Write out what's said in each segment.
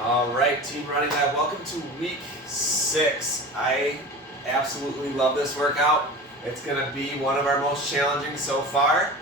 All right, Team Running Lab, welcome to week 6. I absolutely love this workout. It's going to be one of our most challenging so far,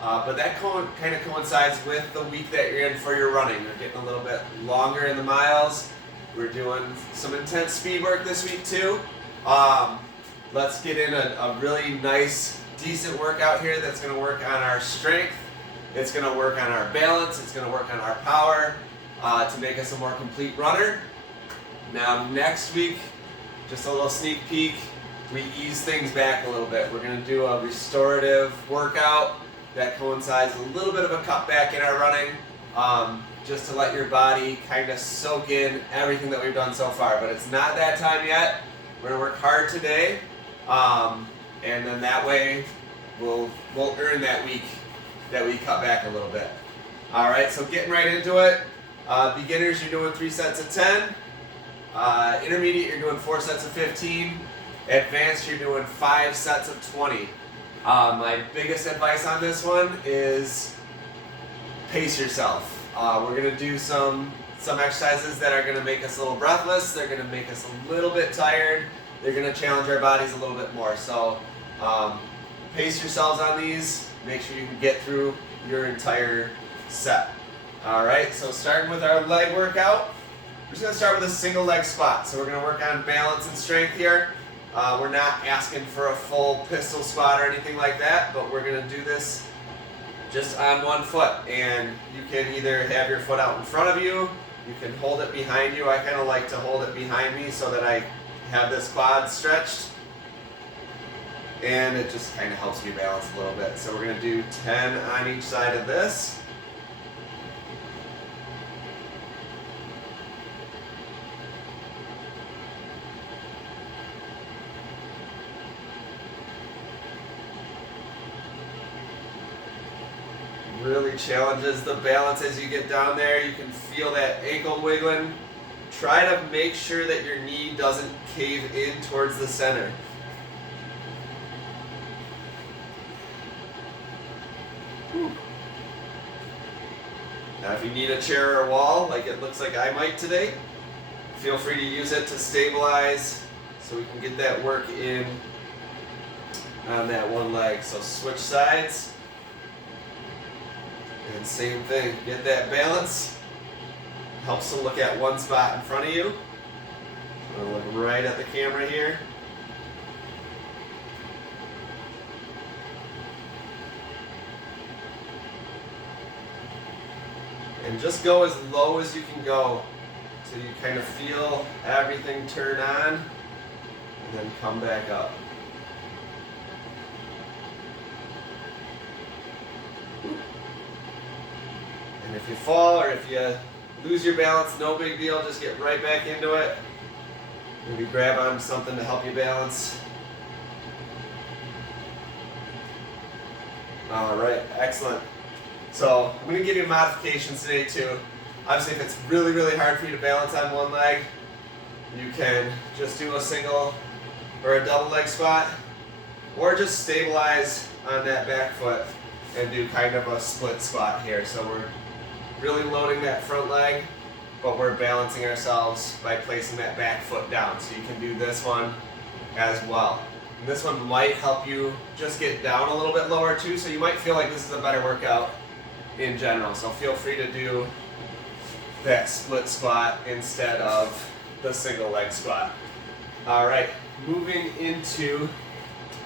but that kind of coincides with the week that you're in for your running. We're getting a little bit longer in the miles. We're doing some intense speed work this week too. Let's get in a really nice, decent workout here that's going to work on our strength. It's going to work on our balance. It's going to work on our power. To make us a more complete runner. Now next week, just a little sneak peek, we ease things back a little bit. We're going to do a restorative workout that coincides with a little bit of a cutback in our running, just to let your body kind of soak in everything that we've done so far. But it's not that time yet. We're going to work hard today, and then that way we'll earn that week that we cut back a little bit. All right, so getting right into it. Beginners, you're doing 3 sets of 10. Intermediate, you're doing 4 sets of 15. Advanced, you're doing 5 sets of 20. My biggest advice on this one is pace yourself. We're going to do some exercises that are going to make us a little breathless. They're going to make us a little bit tired. They're going to challenge our bodies a little bit more. So pace yourselves on these. Make sure you can get through your entire set. Alright, so starting with our leg workout, we're just going to start with a single leg squat. So we're going to work on balance and strength here. We're not asking for a full pistol squat or anything like that, but we're going to do this just on one foot. And you can either have your foot out in front of you, you can hold it behind you. I kind of like to hold it behind me so that I have this quad stretched. And it just kind of helps me balance a little bit. So we're going to do 10 on each side of this. Really challenges the balance as you get down there. You can feel that ankle wiggling. Try to make sure that your knee doesn't cave in towards the center. Whew. Now if you need a chair or a wall, like it looks like I might today, feel free to use it to stabilize so we can get that work in on that one leg. So switch sides. And same thing, get that balance. Helps to look at one spot in front of you. I'm going to look right at the camera here. And just go as low as you can go so you kind of feel everything turn on and then come back up. And if you fall or if you lose your balance, no big deal, just get right back into it. Maybe grab on something to help you balance. All right, excellent. So I'm going to give you modifications today too. Obviously if it's really, really hard for you to balance on one leg, you can just do a single or a double leg squat, or just stabilize on that back foot and do kind of a split squat here. So we're really loading that front leg, but we're balancing ourselves by placing that back foot down. So you can do this one as well. And this one might help you just get down a little bit lower too, so you might feel like this is a better workout in general. So feel free to do that split squat instead of the single leg squat. All right, moving into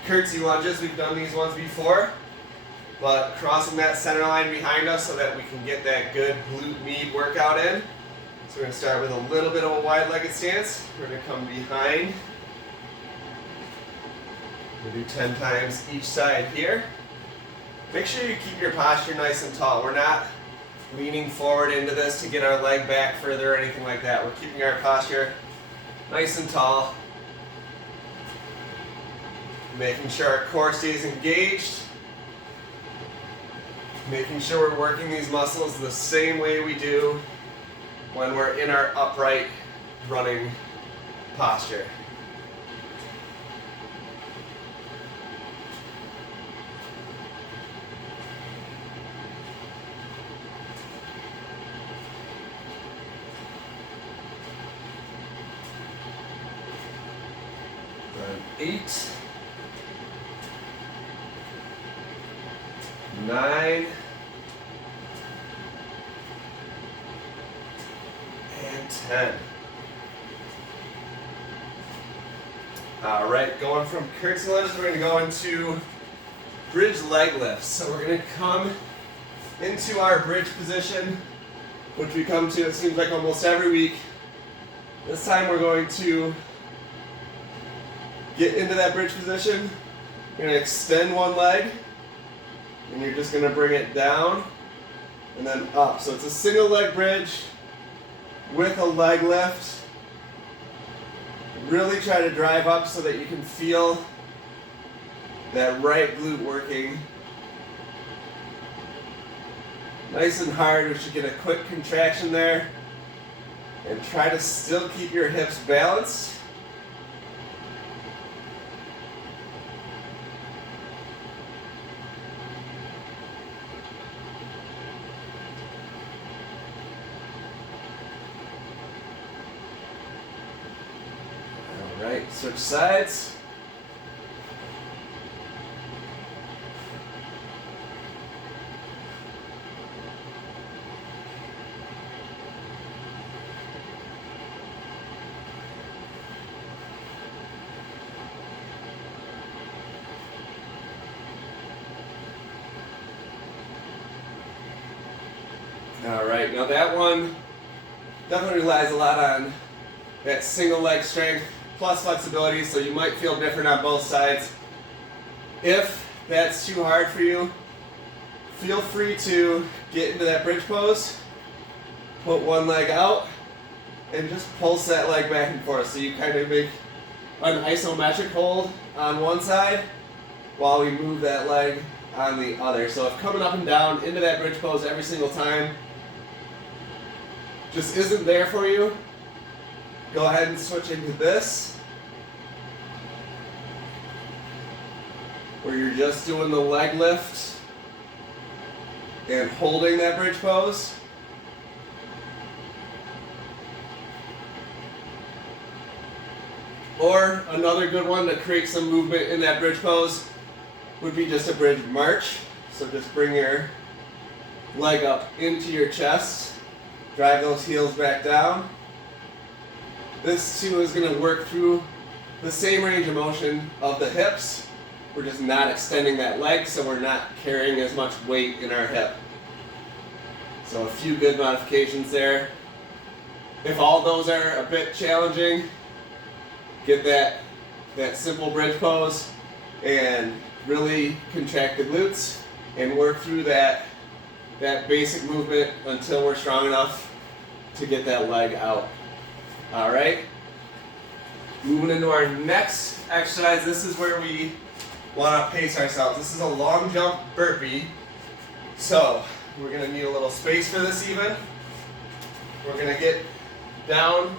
curtsy lunges. We've done these ones before, but crossing that center line behind us so that we can get that good glute med workout in. So we're going to start with a little bit of a wide-legged stance. We're going to come behind. We'll do 10 times each side here. Make sure you keep your posture nice and tall. We're not leaning forward into this to get our leg back further or anything like that. We're keeping our posture nice and tall. Making sure our core stays engaged. Making sure we're working these muscles the same way we do when we're in our upright running posture. 8, 9, and 10. All right, going from curtsy lunges, we're going to go into bridge leg lifts. So we're going to come into our bridge position, which we come to, it seems like almost every week. This time we're going to get into that bridge position. You're going to extend one leg, and you're just going to bring it down and then up. So it's a single leg bridge with a leg lift. Really try to drive up so that you can feel that right glute working. Nice and hard, we should get a quick contraction there. And try to still keep your hips balanced. All right, switch sides. All right, now that one definitely relies a lot on that single leg strength plus flexibility, so you might feel different on both sides. If that's too hard for you, feel free to get into that bridge pose, put one leg out, and just pulse that leg back and forth. So you kind of make an isometric hold on one side while we move that leg on the other. So if coming up and down into that bridge pose every single time just isn't there for you, go ahead and switch into this, where you're just doing the leg lift and holding that bridge pose. Or another good one to create some movement in that bridge pose would be just a bridge march. So just bring your leg up into your chest, drive those heels back down. This too is going to work through the same range of motion of the hips. We're just not extending that leg, so we're not carrying as much weight in our hip. So a few good modifications there. If all those are a bit challenging, get that simple bridge pose and really contract the glutes and work through that basic movement until we're strong enough to get that leg out. All right. Moving into our next exercise, this is where we want to pace ourselves. This is a long jump burpee. So we're going to need a little space for this even. We're going to get down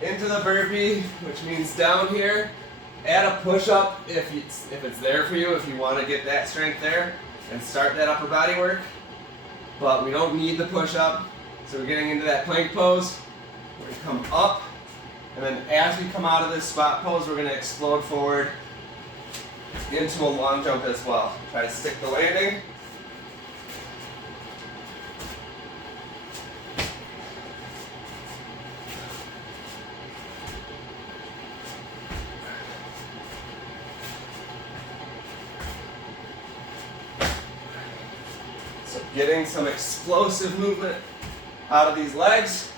into the burpee, which means down here. Add a push-up if it's there for you, if you want to get that strength there and start that upper body work. But we don't need the push-up. So we're getting into that plank pose. We're going to come up, and then as we come out of this spot pose, we're going to explode forward into a long jump as well. Try to stick the landing. So getting some explosive movement out of these legs.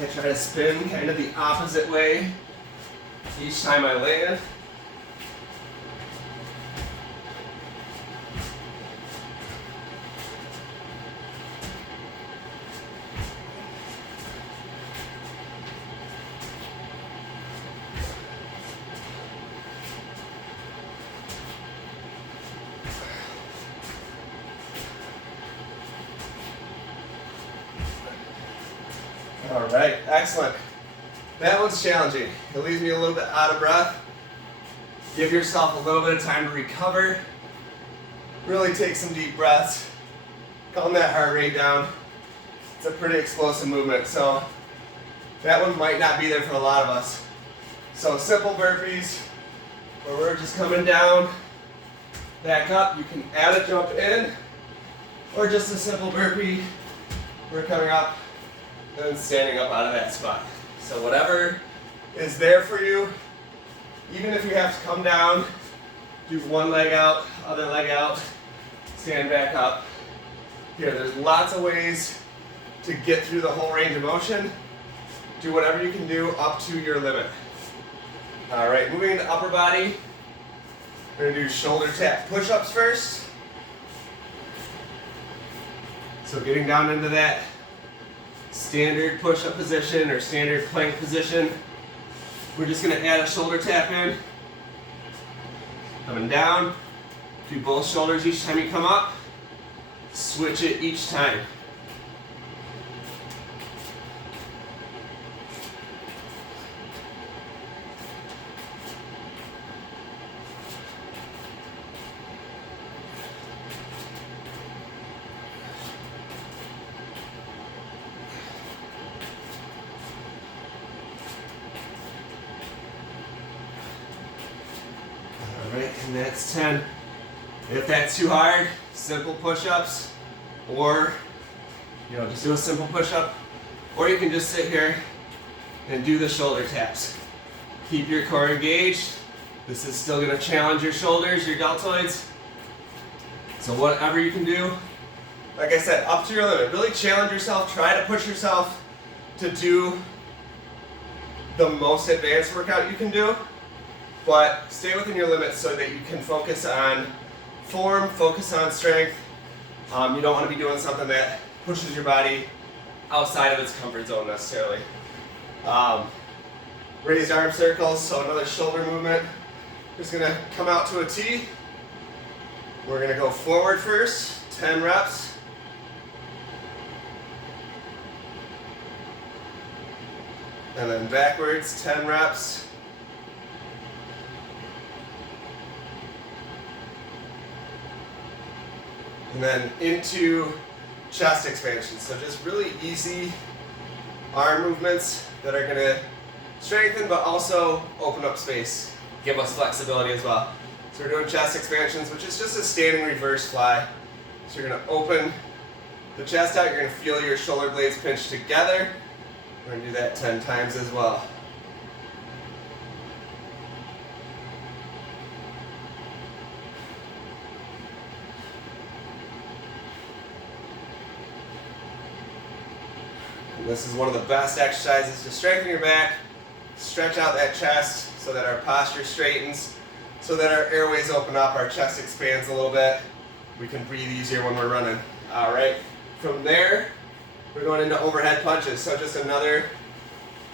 I try to spin kind of the opposite way each time I land. All right, excellent. That one's challenging. It leaves me a little bit out of breath. Give yourself a little bit of time to recover. Really take some deep breaths. Calm that heart rate down. It's a pretty explosive movement, so that one might not be there for a lot of us. So simple burpees, where we're just coming down, back up. You can add a jump in, or just a simple burpee. We're coming up and then standing up out of that spot. So whatever is there for you, even if you have to come down, do one leg out, other leg out, stand back up. Here, there's lots of ways to get through the whole range of motion. Do whatever you can do up to your limit. All right, moving into upper body. We're gonna do shoulder tap push-ups first. So getting down into that standard push-up position or standard plank position. We're just gonna add a shoulder tap in. Coming down, do both shoulders each time you come up. Switch it each time. Alright, and that's 10. If that's too hard, simple push-ups, or just do a simple push-up, or you can just sit here and do the shoulder taps. Keep your core engaged. This is still going to challenge your shoulders, your deltoids. So whatever you can do, like I said, up to your limit. Really challenge yourself. Try to push yourself to do the most advanced workout you can do, but stay within your limits so that you can focus on form, focus on strength. You don't want to be doing something that pushes your body outside of its comfort zone necessarily. Raised arm circles, so another shoulder movement. Just gonna come out to a T. We're gonna go forward first, 10 reps. And then backwards, 10 reps. And then into chest expansion. So just really easy arm movements that are gonna strengthen but also open up space. Give us flexibility as well. So we're doing chest expansions, which is just a standing reverse fly. So you're gonna open the chest out, you're gonna feel your shoulder blades pinch together. We're gonna do that 10 times as well. This is one of the best exercises to strengthen your back, stretch out that chest so that our posture straightens, so that our airways open up, our chest expands a little bit. We can breathe easier when we're running. All right, from there, we're going into overhead punches. So just another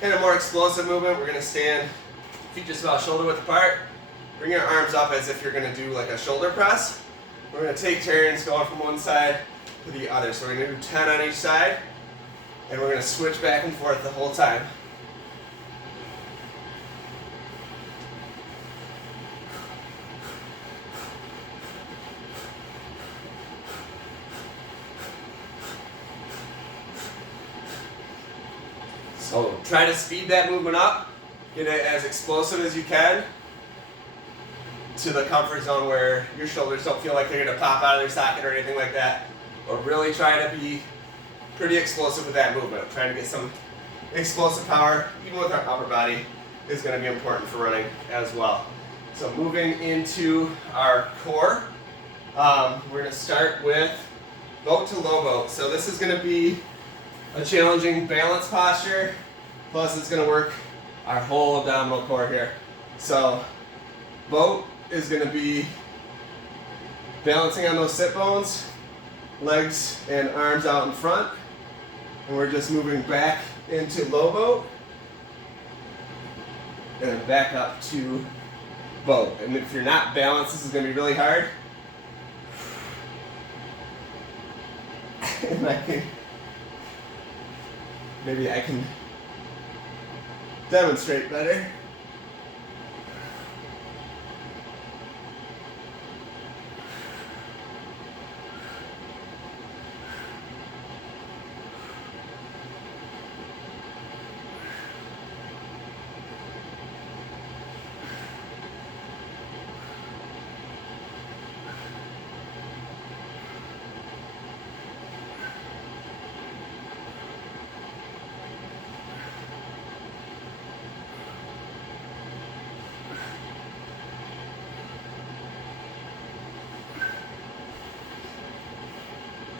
kind of more explosive movement. We're gonna stand, feet just about shoulder width apart. Bring your arms up as if you're gonna do like a shoulder press. We're gonna take turns going from one side to the other. So we're gonna do 10 on each side. And we're going to switch back and forth the whole time. So try to speed that movement up. Get it as explosive as you can to the comfort zone where your shoulders don't feel like they're going to pop out of their socket or anything like that. But really try to be pretty explosive with that movement. Trying to get some explosive power, even with our upper body, is going to be important for running as well. So moving into our core, we're going to start with boat to low boat. So this is going to be a challenging balance posture, plus it's going to work our whole abdominal core here. So boat is going to be balancing on those sit bones, legs and arms out in front. And we're just moving back into low boat and then back up to boat. And if you're not balanced, this is going to be really hard. And maybe I can demonstrate better.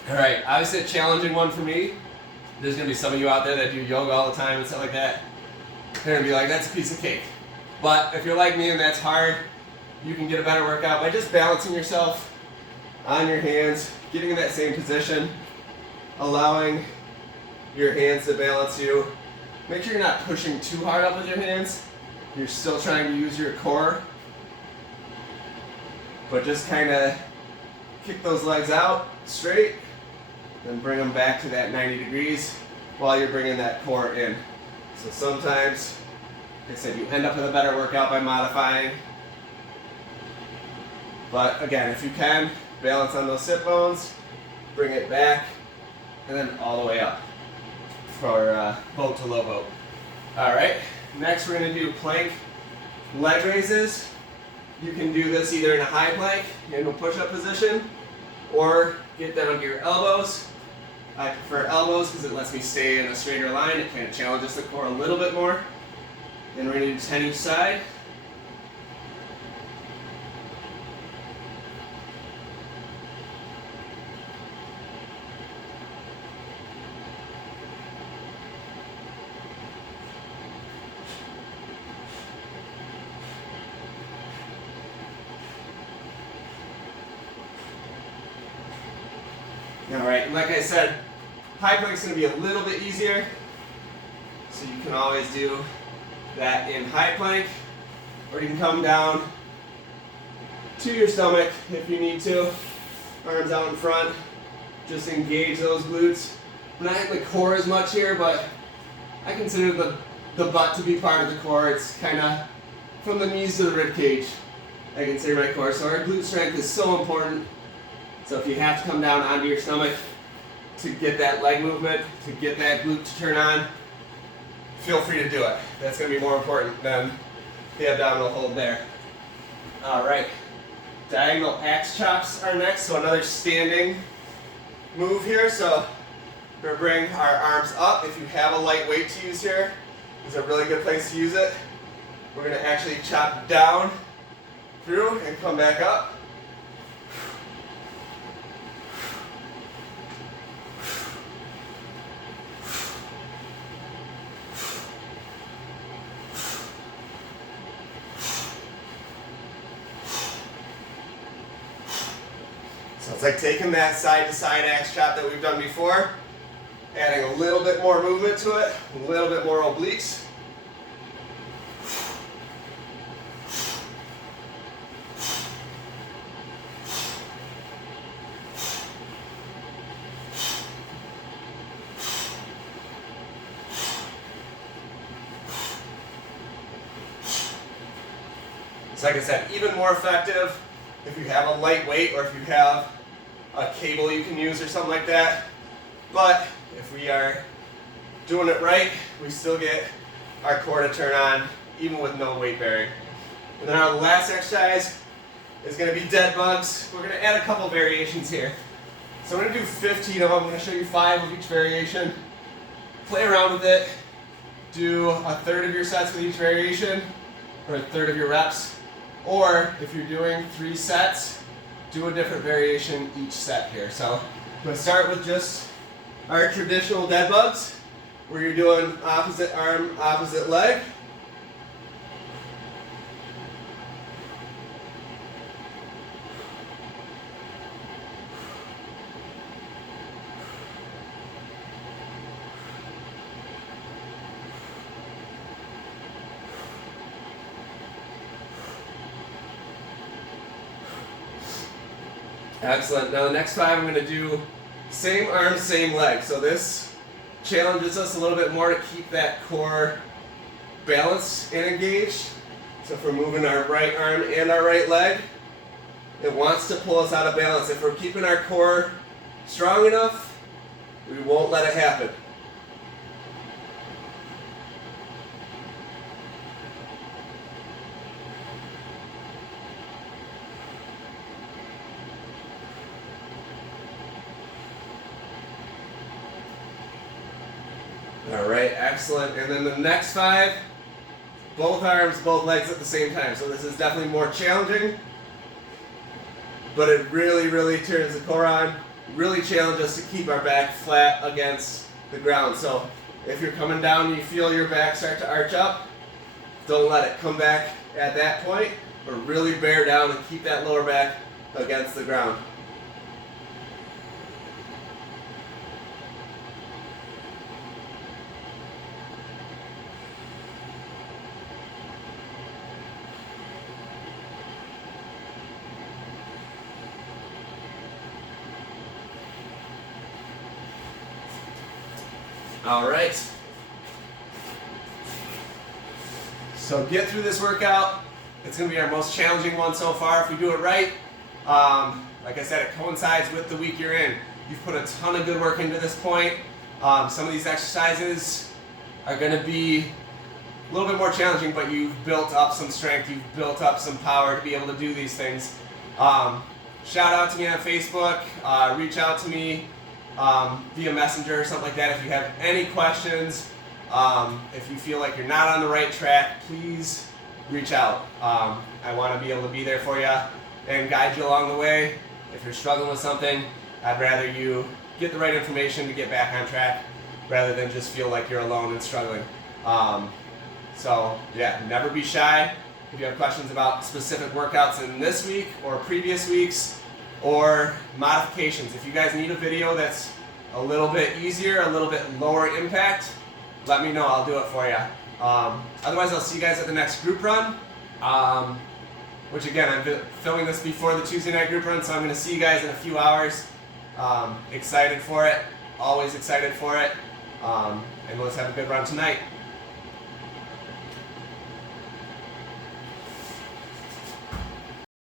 All right, obviously a challenging one for me. There's gonna be some of you out there that do yoga all the time and stuff like that. They're gonna be like, that's a piece of cake. But if you're like me and that's hard, you can get a better workout by just balancing yourself on your hands, getting in that same position, allowing your hands to balance you. Make sure you're not pushing too hard up with your hands. You're still trying to use your core, but just kind of kick those legs out straight, then bring them back to that 90 degrees while you're bringing that core in. So sometimes, like I said, you end up with a better workout by modifying. But again, if you can, balance on those sit bones, bring it back, and then all the way up for boat to low boat. All right, next we're gonna do plank leg raises. You can do this either in a high plank, in a push-up position, or get down to your elbows. I prefer elbows because it lets me stay in a straighter line. It kind of challenges the core a little bit more. Then we're gonna do 10 each side. All right, and like I said, high plank's gonna be a little bit easier. So you can always do that in high plank, or you can come down to your stomach if you need to. Arms out in front, just engage those glutes. We're not hitting the core as much here, but I consider the butt to be part of the core. It's kind of from the knees to the rib cage. I consider my core. So our glute strength is so important. So if you have to come down onto your stomach to get that leg movement, to get that glute to turn on, feel free to do it. That's going to be more important than the abdominal hold there. All right, diagonal axe chops are next. So another standing move here. So we're going to bring our arms up. If you have a light weight to use here, it's a really good place to use it. We're going to actually chop down through and come back up. So it's like taking that side-to-side axe chop that we've done before, adding a little bit more movement to it, a little bit more obliques. So like I said, even more effective if you have a light weight or if you have a cable you can use or something like that. But if we are doing it right, we still get our core to turn on even with no weight bearing. And then our last exercise is going to be dead bugs. We're going to add a couple variations here. So I'm going to do 15 of them. I'm going to show you 5 of each variation. Play around with it. Do a third of your sets with each variation, or a third of your reps. Or if you're doing 3 sets, do a different variation each set here. So I'm going to start with just our traditional dead bugs, where you're doing opposite arm, opposite leg. Excellent. Now the next 5 I'm going to do same arm, same leg. So this challenges us a little bit more to keep that core balanced and engaged. So if we're moving our right arm and our right leg, it wants to pull us out of balance. If we're keeping our core strong enough, we won't let it happen. All right, excellent. And then the next 5, both arms, both legs at the same time. So this is definitely more challenging, but it really, really turns the core on. really challenge us to keep our back flat against the ground. So if you're coming down and you feel your back start to arch up, don't let it come back at that point, but really bear down and keep that lower back against the ground. All right. So get through this workout. It's going to be our most challenging one so far if we do it right. Like I said, it coincides with the week you're in. You've put a ton of good work into this point. Some of these exercises are going to be a little bit more challenging, but you've built up some strength, you've built up some power to be able to do these things. Shout out to me on Facebook, reach out to me via Messenger or something like that if you have any questions. If you feel like you're not on the right track, please reach out. I want to be able to be there for you and guide you along the way. If you're struggling with something, I'd rather you get the right information to get back on track rather than just feel like you're alone and struggling. So yeah, never be shy. If you have questions about specific workouts in this week or previous weeks or modifications, if you guys need a video that's a little bit easier, a little bit lower impact, let me know, I'll do it for you. Otherwise, I'll see you guys at the next group run, which again, I'm filming this before the Tuesday night group run, so I'm going to see you guys in a few hours. Excited for it, always excited for it, and let's have a good run tonight.